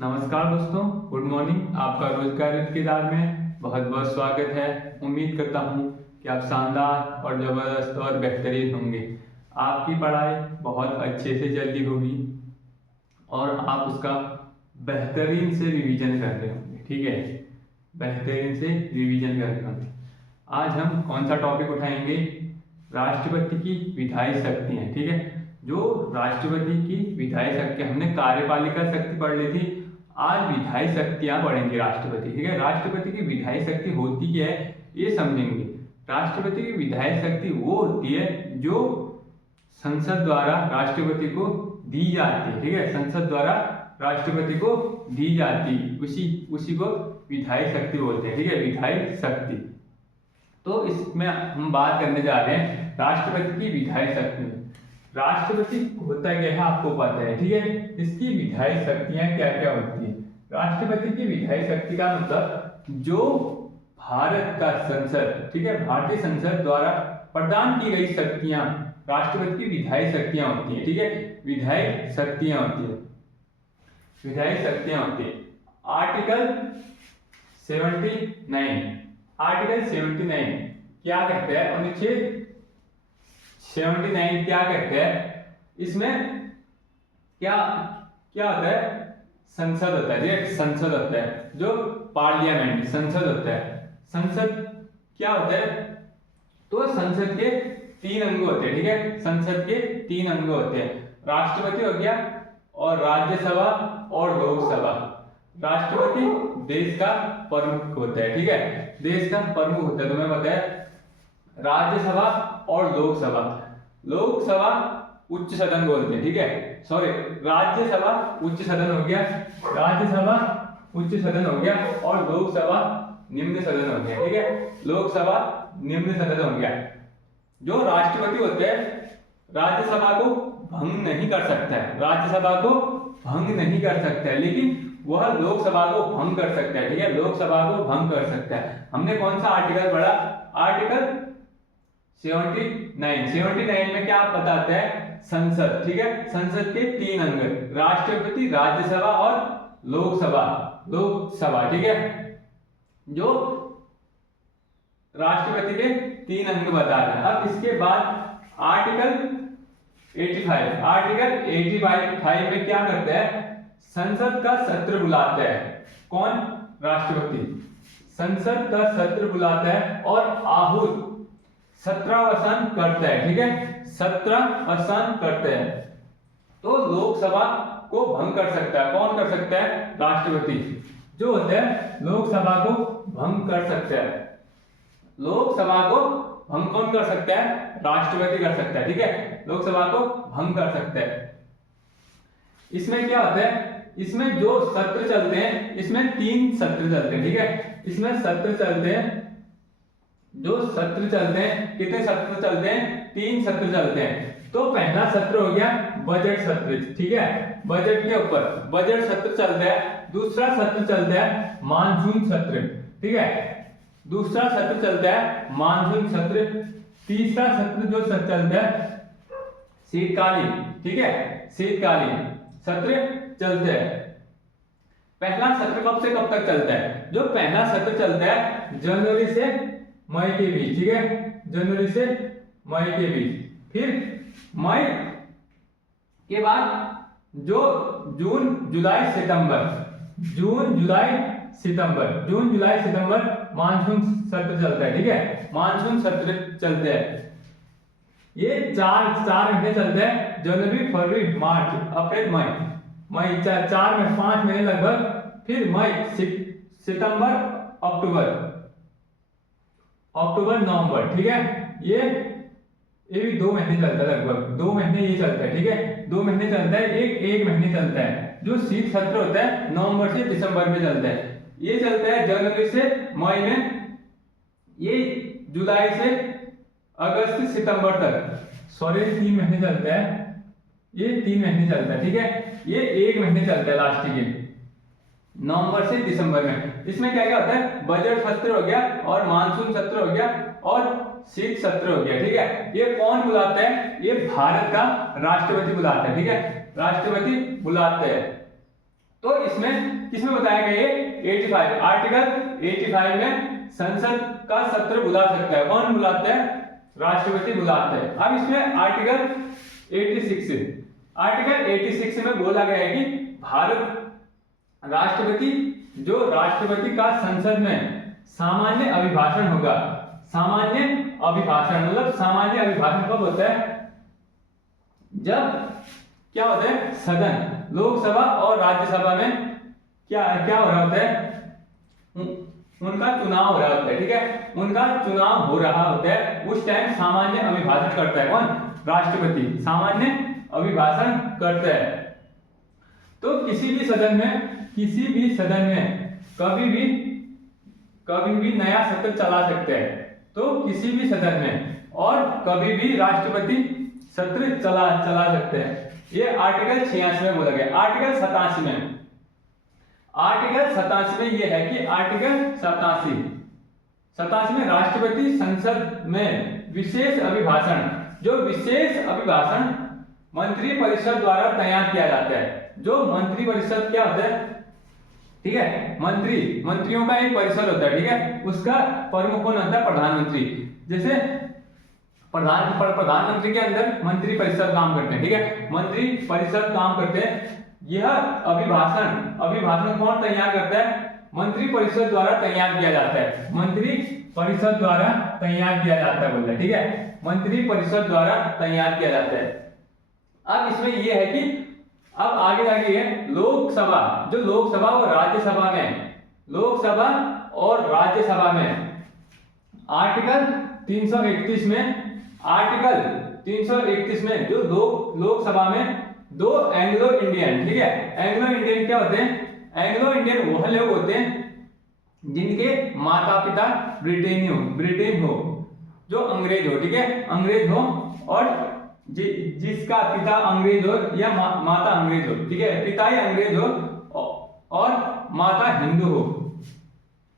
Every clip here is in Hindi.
नमस्कार दोस्तों, गुड मॉर्निंग। आपका रोजगार किताब में बहुत बहुत स्वागत है। उम्मीद करता हूँ कि आप शानदार और ज़बरदस्त और बेहतरीन होंगे। आपकी पढ़ाई बहुत अच्छे से चल रही होगी और आप उसका बेहतरीन से रिवीजन कर रहे होंगे। ठीक है, बेहतरीन से रिवीजन कर रहे होंगे। आज हम कौन सा टॉपिक उठाएंगे? राष्ट्रपति की विधायी शक्तियाँ। ठीक है, जो राष्ट्रपति की विधायी शक्ति, हमने कार्यपालिका शक्ति पढ़ ली थी, आज विधायी शक्तियां पढ़ेंगे राष्ट्रपति। ठीक है, राष्ट्रपति की विधायी शक्ति होती क्या है ये समझेंगे। राष्ट्रपति की विधायी शक्ति वो होती है जो संसद द्वारा राष्ट्रपति को दी जाती है। ठीक है, संसद द्वारा राष्ट्रपति को दी जाती, उसी को विधायी शक्ति बोलते हैं। ठीक है, विधायी शक्ति। तो इसमें हम बात करने जा रहे हैं राष्ट्रपति की विधायी शक्ति में। राष्ट्रपति होता क्या है आपको पता है। ठीक है, इसकी विधायी शक्तियां क्या क्या होती है। राष्ट्रपति की विधायी शक्ति का मतलब जो भारत का संसद, ठीक है, भारतीय संसद द्वारा प्रदान की गई शक्तियां राष्ट्रपति की विधायी शक्तियां होती है। ठीक है, विधायी शक्तियां होती है, विधायी शक्तियां होती है। आर्टिकल 79, आर्टिकल 79 क्या कहते हैं? अनुच्छेद 79 क्या कहते हैं? इसमें क्या क्या होता है? संसद होता है। ये संसद होता है, जो पार्लियामेंट, संसद होता है। संसद क्या होता है? तो संसद के 3 अंग होते हैं। ठीक है, संसद के 3 अंग होते हैं। राष्ट्रपति हो गया और राज्यसभा और लोकसभा। राष्ट्रपति देश का प्रमुख होता है। ठीक है, देश का प्रमुख होता है। तुम्हें पता है राज्यसभा और लोकसभा। लोकसभा उच्च सदन बोलते हैं। ठीक है, सॉरी, राज्यसभा उच्च सदन हो गया, राज्यसभा उच्च सदन हो गया और लोकसभा निम्न सदन हो गया। ठीक है, लोकसभा निम्न सदन हो गया। जो राष्ट्रपति होते हैं राज्यसभा को भंग नहीं कर सकता है, राज्यसभा को भंग नहीं कर सकता है, लेकिन वह लोकसभा को भंग कर सकता है। ठीक है, लोकसभा को भंग कर सकता है। हमने कौन सा आर्टिकल पढ़ा? आर्टिकल 79 में क्या बताता है? संसद। ठीक है, संसद के 3 अंग, राष्ट्रपति, राज्यसभा और लोकसभा। लोकसभा, ठीक है, जो राष्ट्रपति के 3 अंग बता रहे हैं। अब इसके बाद आर्टिकल 85, आर्टिकल 85 में क्या करते हैं? संसद का सत्र बुलाता है। कौन? राष्ट्रपति संसद का सत्र बुलाता है और आहूत सत्रावसान करता है। ठीक है, सत्रावसान करते हैं। तो लोकसभा को भंग कर सकता है। कौन कर सकता है? राष्ट्रपति जो होते हैं लोकसभा को भंग कर सकता है। लोकसभा को भंग कौन कर सकता है? राष्ट्रपति कर सकता है। ठीक है, लोकसभा को भंग कर सकता है। इसमें क्या होता है? इसमें जो सत्र चलते हैं, इसमें 3 सत्र चलते हैं। ठीक है, इसमें सत्र चलते हैं, जो सत्र चलते हैं, कितने सत्र चलते हैं? 3 सत्र चलते हैं। तो पहला सत्र हो गया बजट सत्र। ठीक है, बजट के ऊपर बजट सत्र चलता है। दूसरा सत्र चलता है मानसून सत्र। ठीक है, दूसरा सत्र चलता है मानसून सत्र। तीसरा सत्र जो चलता है शीतकालीन। ठीक है, शीतकालीन सत्र चलते हैं। पहला सत्र कब से कब तक चलता है? जो पहला सत्र चलता है जनवरी से मई के बीच। ठीक है, जनवरी से मई के बीच। फिर मई के बाद जो जून जुलाई सितंबर, जून जुलाई सितंबर मानसून सत्र चलता है। ठीक है, मानसून सत्र चलते हैं। ये चार महीने चलते हैं, जनवरी, फरवरी, मार्च, अप्रैल, मई। 5 महीने लगभग। फिर मई, सितंबर, अक्टूबर, नवंबर। ठीक है, ये भी 2 महीने चलता है, लगभग 2 महीने ये चलता है। ठीक है, 2 महीने चलता है, एक महीने चलता है। जो शीत सत्र होता है नवंबर से दिसंबर में चलता है। ये चलता है जनवरी से मई में, ये जुलाई से अगस्त सितंबर तक। सॉरी, 3 महीने चलता है, ये 3 महीने चलता है। ठीक है, ये 1 महीने चलता है लास्ट के, नवंबर से दिसंबर में। इसमें क्या क्या होता है? बजट सत्र हो गया और मानसून सत्र हो गया और शीत सत्र हो गया। ठीक है, ये कौन बुलाता है? ये भारत का राष्ट्रपति बुलाता है। ठीक है, राष्ट्रपति बुलाते हैं। तो इसमें किसमें बताया गया ये 85 आर्टिकल 85 में संसद का सत्र बुला सकता है। कौन बुलाते हैं? राष्ट्रपति बुलाते हैं। अब इसमें आर्टिकल 86 में बोला गया है कि भारत राष्ट्रपति जो राष्ट्रपति का संसद में सामान्य अभिभाषण होगा। सामान्य अभिभाषण मतलब सामान्य अभिभाषण कब होता है? जब क्या होता है? सदन लोकसभा और राज्यसभा में क्या हो रहा होता है? उनका चुनाव हो रहा होता है। ठीक है, उनका चुनाव हो रहा होता है, उस टाइम सामान्य अभिभाषण करता है कौन? राष्ट्रपति सामान्य अभिभाषण करता है। तो किसी भी सदन में कभी भी नया सत्र चला सकते हैं। तो किसी भी सदन में और कभी भी राष्ट्रपति सत्र चला सकते हैं। ये आर्टिकल 86 में बोला गया। आर्टिकल 87 में ये है कि आर्टिकल 87 में राष्ट्रपति संसद में विशेष अभिभाषण मंत्रिपरिषद द्वारा तैयार किया जाता है। जो मंत्रिपरिषद क्या होता है? ठीक है, मंत्रियों का एक परिषद होता है। ठीक है, उसका प्रमुख कौन होता है? प्रधानमंत्री। जैसे प्रधानमंत्री के अंदर मंत्री परिषद काम करते हैं। ठीक है, मंत्री परिषद काम करते हैं। यह अभिभाषण कौन तैयार करता है? मंत्री परिषद द्वारा तैयार किया जाता है। मंत्री परिषद द्वारा तैयार किया जाता है बोलते हैं। ठीक है, मंत्री परिषद द्वारा तैयार किया जाता है। अब इसमें यह है कि अब आगे है लोकसभा और राज्यसभा में आर्टिकल 331 में जो लोकसभा में दो एंग्लो इंडियन, ठीक है, एंग्लो इंडियन क्या होते हैं? एंग्लो इंडियन वह लोग होते हैं जिनके माता पिता ब्रिटेन हो, जो अंग्रेज हो। ठीक है, अंग्रेज हो और जिसका पिता अंग्रेज हो या माता अंग्रेज हो। ठीक है, पिता ही अंग्रेज हो और माता हिंदू हो,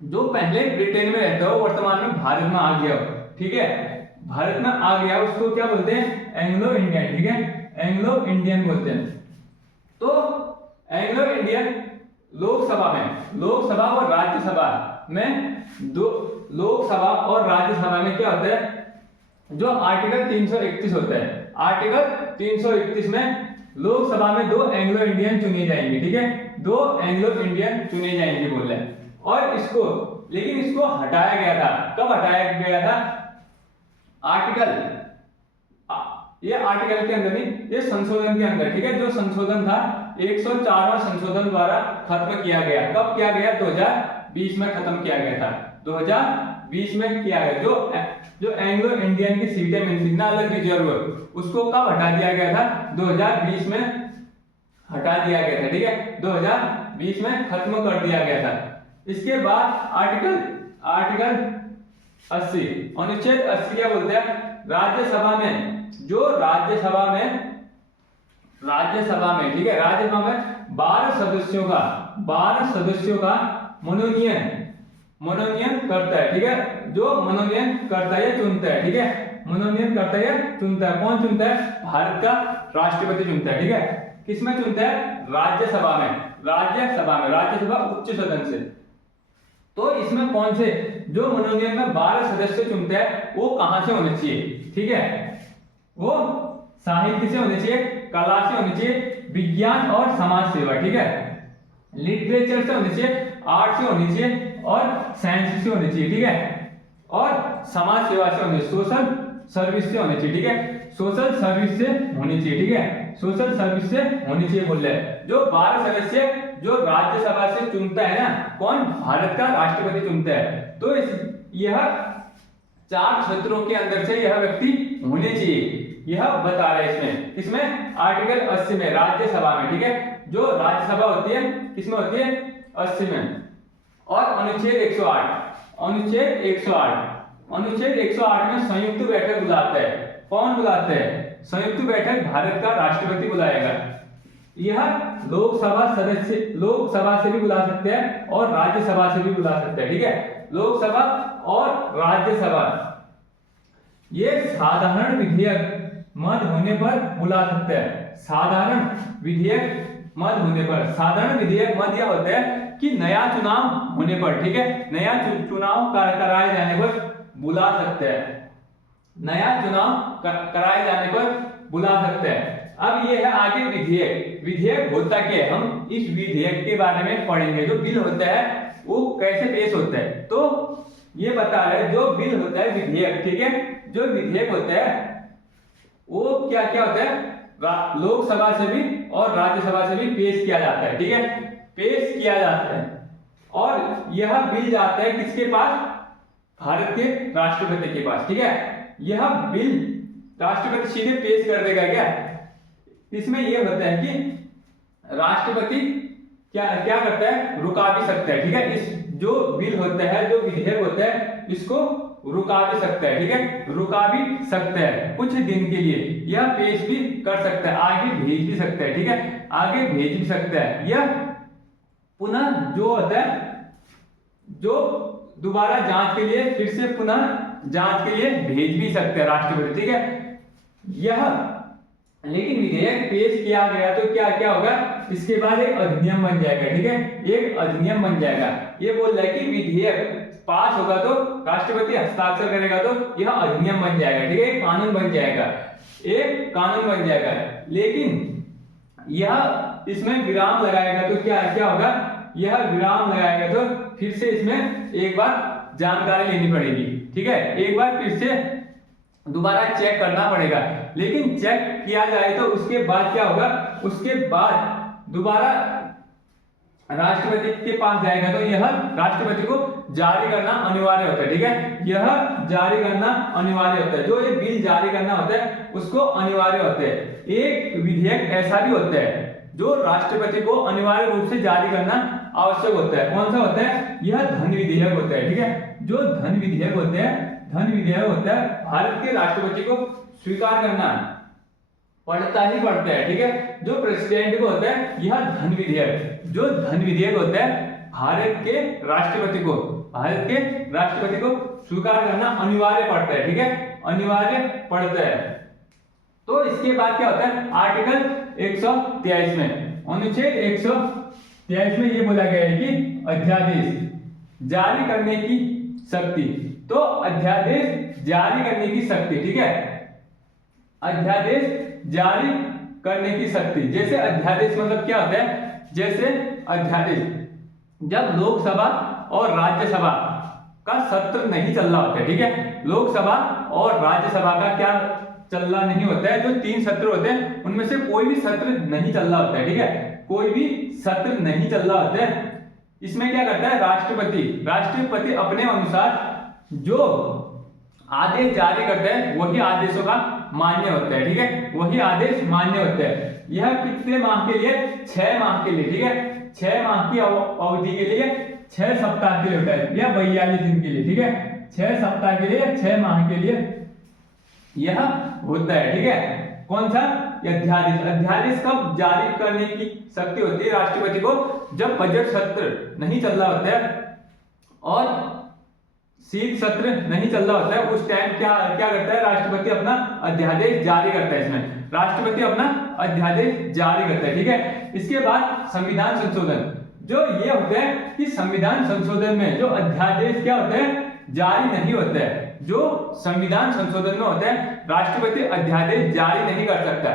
जो पहले ब्रिटेन में रहता हो वर्तमान में भारत में आ गया हो। ठीक है, भारत में आ गया उसको क्या बोलते हैं? Anglo Indian. ठीक है, एंग्लो इंडियन बोलते हैं। तो एंग्लो इंडियन लोकसभा और राज्यसभा में क्या होता है? जो आर्टिकल 331 होता है, आर्टिकल 331 में लोकसभा में दो एंग्लो इंडियन चुने जाएंगे। ठीक है, दो एंग्लो इंडियन चुने जाएंगे बोल रहे हैं। और इसको हटाया गया था। कब हटाया गया था? ये आर्टिकल के अंदर नहीं, ये संशोधन के अंदर। ठीक है, जो संशोधन था 104वां संशोधन द्वारा खत्म किया गया। कब किया गया? 2020 में खत्म किया गया था। 2020 में किया गया। जो एंग्लो इंडियन की सीटें मिलती थी ना अलग रिजर्व, उसको कब हटा दिया गया था? 2020 में हटा दिया गया था। ठीक है, 2020 में खत्म कर दिया गया था। इसके बाद आर्टिकल 80 अनुच्छेद 80 क्या बोलते हैं? राज्यसभा में ठीक है, राज्यसभा में 12 सदस्यों का मनोनयन करता है। ठीक है, जो मनोनयन करता है चुनता है। ठीक है, मनोनयन करता है चुनता है। कौन चुनता है? भारत का राष्ट्रपति चुनता है। ठीक है, किसमें चुनता है? राज्यसभा उच्च सदन से। तो इसमें कौन से जो मनोनयन में 12 सदस्य चुनते हैं वो कहां से होने चाहिए? ठीक है, वो साहित्य से होने चाहिए, कला से होने चाहिए, विज्ञान और समाज सेवा। ठीक है, लिटरेचर से होने चाहिए, आर्ट से होनी चाहिए और साइंस से होनी चाहिए। ठीक है, और समाज सेवा से होनी, सोशल सर्विस से होनी चाहिए। ठीक है, सोशल सर्विस से होनी चाहिए। ठीक है, सोशल सर्विस से होनी चाहिए बोल रहे हैं। जो 12 सदस्य जो राज्यसभा से चुनता है ना, कौन? भारत का राष्ट्रपति चुनता है। तो यह 4 क्षेत्रों के अंदर से यह व्यक्ति होने चाहिए, यह बता रहे हैं इसमें आर्टिकल 80 में राज्यसभा में। ठीक है, जो राज्यसभा होती है किसमें होती है? 80 में। और अनुच्छेद 108 में संयुक्त बैठक बुलाता है। कौन बुलाता है? संयुक्त बैठक भारत का राष्ट्रपति बुलाएगा। यह लोकसभा से भी बुला सकते हैं और राज्यसभा से भी बुला सकते हैं। ठीक है, लोकसभा और राज्यसभा ये साधारण विधेयक मत होने पर बुला सकते हैं। साधारण विधेयक मत होने पर। साधारण विधेयक मत यह होता है कि नया चुनाव होने पर, ठीक है, नया चुनाव कराए जाने पर बुला सकते हैं, नया चुनाव कराए जाने पर बुला सकते हैं। अब ये है आगे विधेयक। विधेयक होता क्या है, हम इस विधेयक के बारे में पढ़ेंगे। जो बिल होता है वो कैसे पेश होता है, तो ये बता रहे हैं जो बिल होता है विधेयक, ठीक है, जो विधेयक होता है वो क्या क्या होता है, लोकसभा से भी और राज्यसभा से भी पेश किया जाता है, ठीक है, पेश किया जाता है। और यह बिल जाता है किसके पास, भारत के राष्ट्रपति के पास, ठीक है। यह बिल राष्ट्रपति सीधे पेश कर देगा क्या, इसमें यह होता है कि राष्ट्रपति क्या क्या करता है, रुका भी सकता है, ठीक है। इस जो बिल होता है, जो विधेयक होता है, इसको रुका भी सकता है, ठीक है, रुका भी सकता है कुछ दिन के लिए, यह पेश भी कर सकता है, आगे भेज भी सकता है, ठीक है, आगे भेज भी सकता है। यह पुनः जो होता है, जो दोबारा जांच के लिए, फिर से पुनः जांच के लिए भेज भी सकते हैं राष्ट्रपति, ठीक है। यह लेकिन विधेयक पेश किया गया तो क्या क्या होगा, इसके बाद एक अधिनियम बन जाएगा, ठीक है, एक अधिनियम बन जाएगा। ये बोल रहा है कि विधेयक पास होगा तो राष्ट्रपति हस्ताक्षर करेगा तो यह अधिनियम बन जाएगा, ठीक है, एक कानून बन जाएगा, एक कानून बन जाएगा। लेकिन यह इसमें विराम लगाएगा तो क्या क्या होगा, यह विराम लगाएगा तो फिर से इसमें एक बार जानकारी लेनी पड़ेगी, ठीक है, एक बार फिर से दोबारा चेक करना पड़ेगा। लेकिन चेक किया जाए तो उसके बाद क्या होगा, उसके बाद दोबारा राष्ट्रपति के पास जाएगा तो यह राष्ट्रपति को जारी करना अनिवार्य होता है, ठीक है, यह जारी करना अनिवार्य होता है। जो ये बिल जारी करना होता है उसको अनिवार्य होता है। एक विधेयक ऐसा भी होता है जो राष्ट्रपति को अनिवार्य रूप से जारी करना आवश्यक होता है। कौन सा होता है, यह धन विधेयक होता है, ठीक है। जो धन विधेयक होते हैं, धन विधेयक होता है भारत के राष्ट्रपति को स्वीकार करना पड़ता ही पड़ता है, ठीक है। जो प्रेसिडेंट को होता है यह धन विधेयक, जो धन विधेयक होता है भारत के राष्ट्रपति को, भारत के राष्ट्रपति को स्वीकार करना अनिवार्य पड़ता है, ठीक है, अनिवार्य पड़ता है। तो इसके बाद क्या होता है, आर्टिकल 123 में, अनुच्छेद 123 में ये बोला गया है कि अध्यादेश जारी करने की शक्ति, तो अध्यादेश जारी करने की शक्ति, ठीक है, अध्यादेश जारी करने की शक्ति। जैसे अध्यादेश मतलब क्या होता है, जैसे अध्यादेश जब लोकसभा और राज्यसभा का सत्र नहीं चल रहा होता है, ठीक है, लोकसभा और राज्यसभा का क्या चल रहा नहीं होता है, जो 3 सत्र होते हैं उनमें से कोई भी सत्र नहीं चल रहा होता है, ठीक है, कोई भी सत्र नहीं चल रहा होता है। इसमें क्या करता है राष्ट्रपति अपने अनुसार जो आदेश जारी करते हैं वही आदेशों का मान्य होता है, ठीक है, वही आदेश मान्य होता है। यह कितने माह के लिए, 6 माह के लिए, ठीक है, 6 माह की अवधि के लिए, 6 सप्ताह के लिए होता है, या 42 दिन के लिए, ठीक है, 6 सप्ताह के लिए, 6 माह के लिए यह होता है, ठीक है। कौन सा, अध्यादेश। अध्यादेश कब जारी करने की शक्ति होती है राष्ट्रपति को, जब बजट सत्र नहीं चल रहा होता है और शीत सत्र नहीं चल रहा होता है, उस टाइम क्या क्या करता है राष्ट्रपति, अपना अध्यादेश जारी करता है। इसमें राष्ट्रपति अपना अध्यादेश जारी करता है, ठीक है। इसके बाद संविधान संशोधन, जो ये होता है कि संविधान संशोधन में जो अध्यादेश क्या होता है, जारी नहीं होता है। जो संविधान संशोधन में होता है राष्ट्रपति अध्यादेश जारी नहीं कर सकता,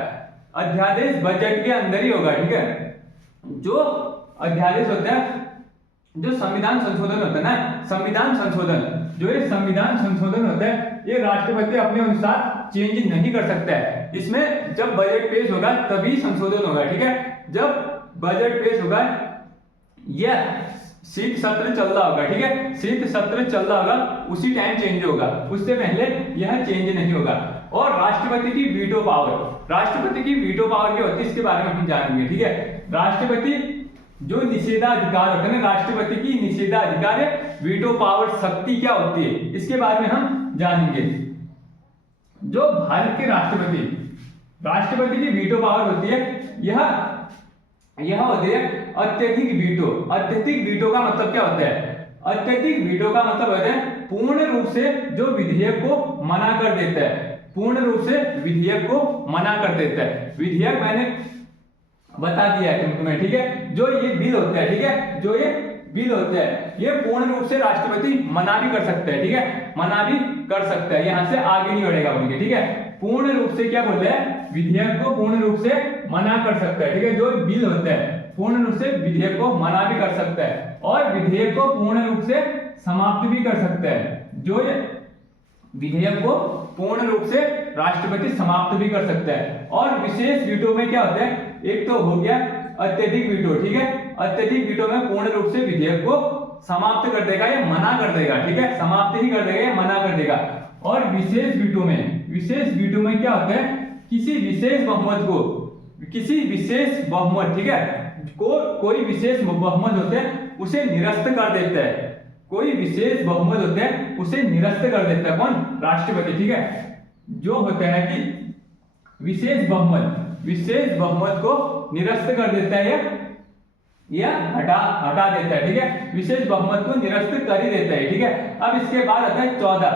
अध्यादेश बजट के अंदर ही होगा, ठीक है। जो अध्यादेश होता है, जो संविधान संशोधन होता है ना, संविधान संशोधन, जो ये संविधान संशोधन होता है ये राष्ट्रपति अपने अनुसार चेंज नहीं कर सकता है। इसमें जब बजट पेश होगा तभी संशोधन होगा, ठीक है, जब बजट पेश होगा, यह शीत सत्र चल रहा होगा, ठीक है, शीत सत्र चल रहा होगा उसी टाइम चेंज होगा, उससे पहले यह चेंज नहीं होगा। और राष्ट्रपति की वीटो पावर, राष्ट्रपति की वीटो पावर क्या होती है इसके बारे में हम जानेंगे, ठीक है। राष्ट्रपति जो निषेधाधिकार होता है ना, राष्ट्रपति की निषेधाधिकार है, वीटो पावर शक्ति क्या होती है इसके बारे में हम जानेंगे। जो भारत के राष्ट्रपति की वीटो पावर होती है, यह होती है अत्यधिक वीटो। अत्यधिक वीटो का मतलब क्या होता है, अत्यधिक वीटो का मतलब होता है पूर्ण रूप से जो विधेयक को मना कर देता है, पूर्ण रूप से विधेयक को मना कर देता है। विधेयक मैंने बता दिया है तुम्हें, ठीक है। जो ये बिल होता है, ठीक है, जो ये बिल होता है ये पूर्ण रूप से राष्ट्रपति मना भी कर सकते हैं, ठीक है, मना भी कर सकता है, यहाँ से आगे नहीं बढ़ेगा बोल के, ठीक है। पूर्ण रूप से क्या बोल रहे हैं, विधेयक को पूर्ण रूप से मना कर सकता है, ठीक है। जो बिल होता है पूर्ण रूप से विधेयक को मना भी कर सकता है और विधेयक को पूर्ण रूप से समाप्त भी कर सकता है। जो ये विधेयक को पूर्ण रूप से राष्ट्रपति समाप्त भी कर सकता है। और विशेष वीटो में क्या होता है, एक तो हो गया अत्यधिक वीटो, ठीक है। अत्यधिक वीटो में पूर्ण रूप से विधेयक को समाप्त कर देगा या मना कर देगा, ठीक है, समाप्त ही कर देगा या मना कर देगा। और विशेष वीटो में क्या होता है, किसी विशेष बहुमत को, किसी विशेष बहुमत, ठीक है, कोई विशेष बहुमत होते हैं उसे निरस्त कर देता है, कोई विशेष बहुमत होते हैं उसे निरस्त कर देता है, कौन, राष्ट्रपति, ठीक है। जो होता है कि विशेष बहुमत को निरस्त कर देता है या हटा देता है, ठीक है, विशेष बहुमत को निरस्त कर ही देता है, ठीक है। अब इसके बाद आता है 14,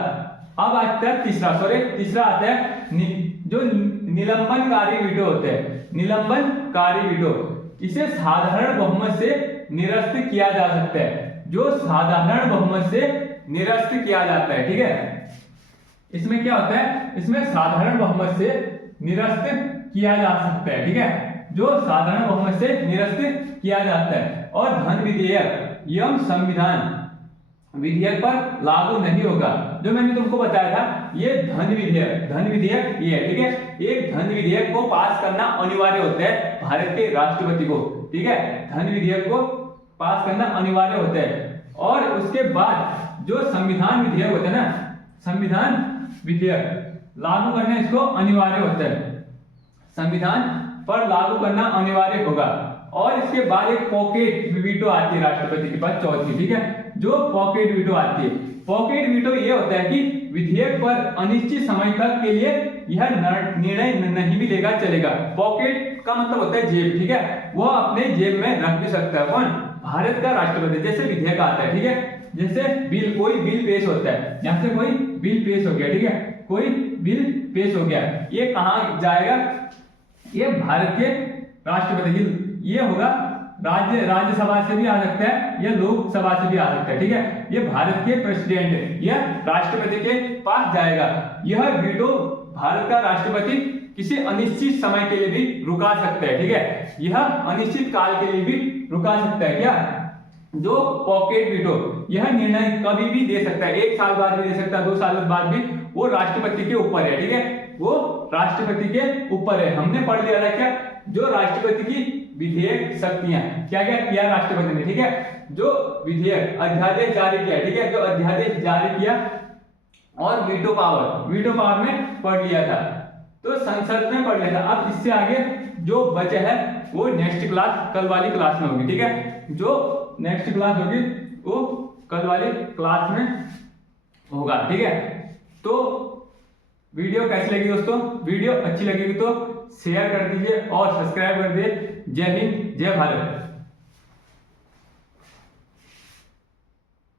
अब आता है तीसरा आता है जो निलंबनकारी वीटो होते हैं, निलंबनकारी वीटो, इसे साधारण बहुमत से निरस्त किया जा सकता है, जो साधारण बहुमत से निरस्त किया जाता है, ठीक है। इसमें क्या होता है, इसमें साधारण बहुमत से निरस्त किया जा सकता है, ठीक है, जो साधारण बहुमत से निरस्त किया जाता है। और धन विधेयक एवं संविधान विधेयक पर लागू नहीं होगा। जो मैंने तुमको बताया था ये धन विधेयक ये है, ठीक है। एक धन विधेयक को पास करना अनिवार्य होता है भारत के राष्ट्रपति को, ठीक है, धन विधेयक को पास करना अनिवार्य होता है। और उसके बाद जो संविधान विधेयक होता है ना, संविधान विधेयक लागू करना इसको अनिवार्य होता है, संविधान पर लागू करना अनिवार्य होगा। और इसके बाद एक पॉकेट वीटो आती है राष्ट्रपति के पास, चौथी, ठीक है, जो पॉकेट वीटो आती है। पॉकेट वीटो ये होता है कि विधेयक पर अनिश्चित समय तक के लिए यह निर्णय नहीं भी लेगा चलेगा। पॉकेट का मतलब होता है जेब, ठीक है, वो अपने जेब में रख भी सकता है, कौन, भारत का राष्ट्रपति। जैसे विधेयक आता है, ठीक है, जैसे बिल, कोई बिल पेश होता है, यहाँ से कोई बिल पेश हो गया, ठीक है, कोई बिल पेश हो गया, ये कहाँ जाएगा, ये भारत के राष्ट्रपति, ये होगा राज्यसभा से भी आ सकता है या लोकसभा से भी आ सकता है, ठीक है, ये भारत के प्रेसिडेंट या राष्ट्रपति के पास जाएगा। यह वीटो भारत का राष्ट्रपति किसी अनिश्चित समय के लिए भी रुका सकता है, ठीक है, यह अनिश्चित काल के लिए भी रुका सकता है। क्या, जो पॉकेट वीटो, यह निर्णय कभी भी दे सकता है, 1 साल बाद भी दे सकता है, 2 साल बाद भी, वो राष्ट्रपति के ऊपर है, ठीक है, वो राष्ट्रपति के ऊपर है। हमने पढ़ लिया था क्या, जो राष्ट्रपति की विधेयक शक्तियां, क्या क्या किया राष्ट्रपति ने, ठीक है, जो विधेयक अध्यादेश जारी किया, ठीक है, जो अध्यादेश जारी किया। और वीटो पावर में पढ़ लिया था, तो संसद में पढ़ लिया था। अब इससे आगे जो बचे है वो नेक्स्ट क्लास, कल वाली क्लास में होगी, ठीक है, जो नेक्स्ट क्लास होगी वो कल वाली क्लास में होगा, ठीक है। तो वीडियो कैसी लगी दोस्तों, वीडियो अच्छी लगेगी तो शेयर कर दीजिए और सब्सक्राइब कर दीजिए। जय हिंद, जय भारत।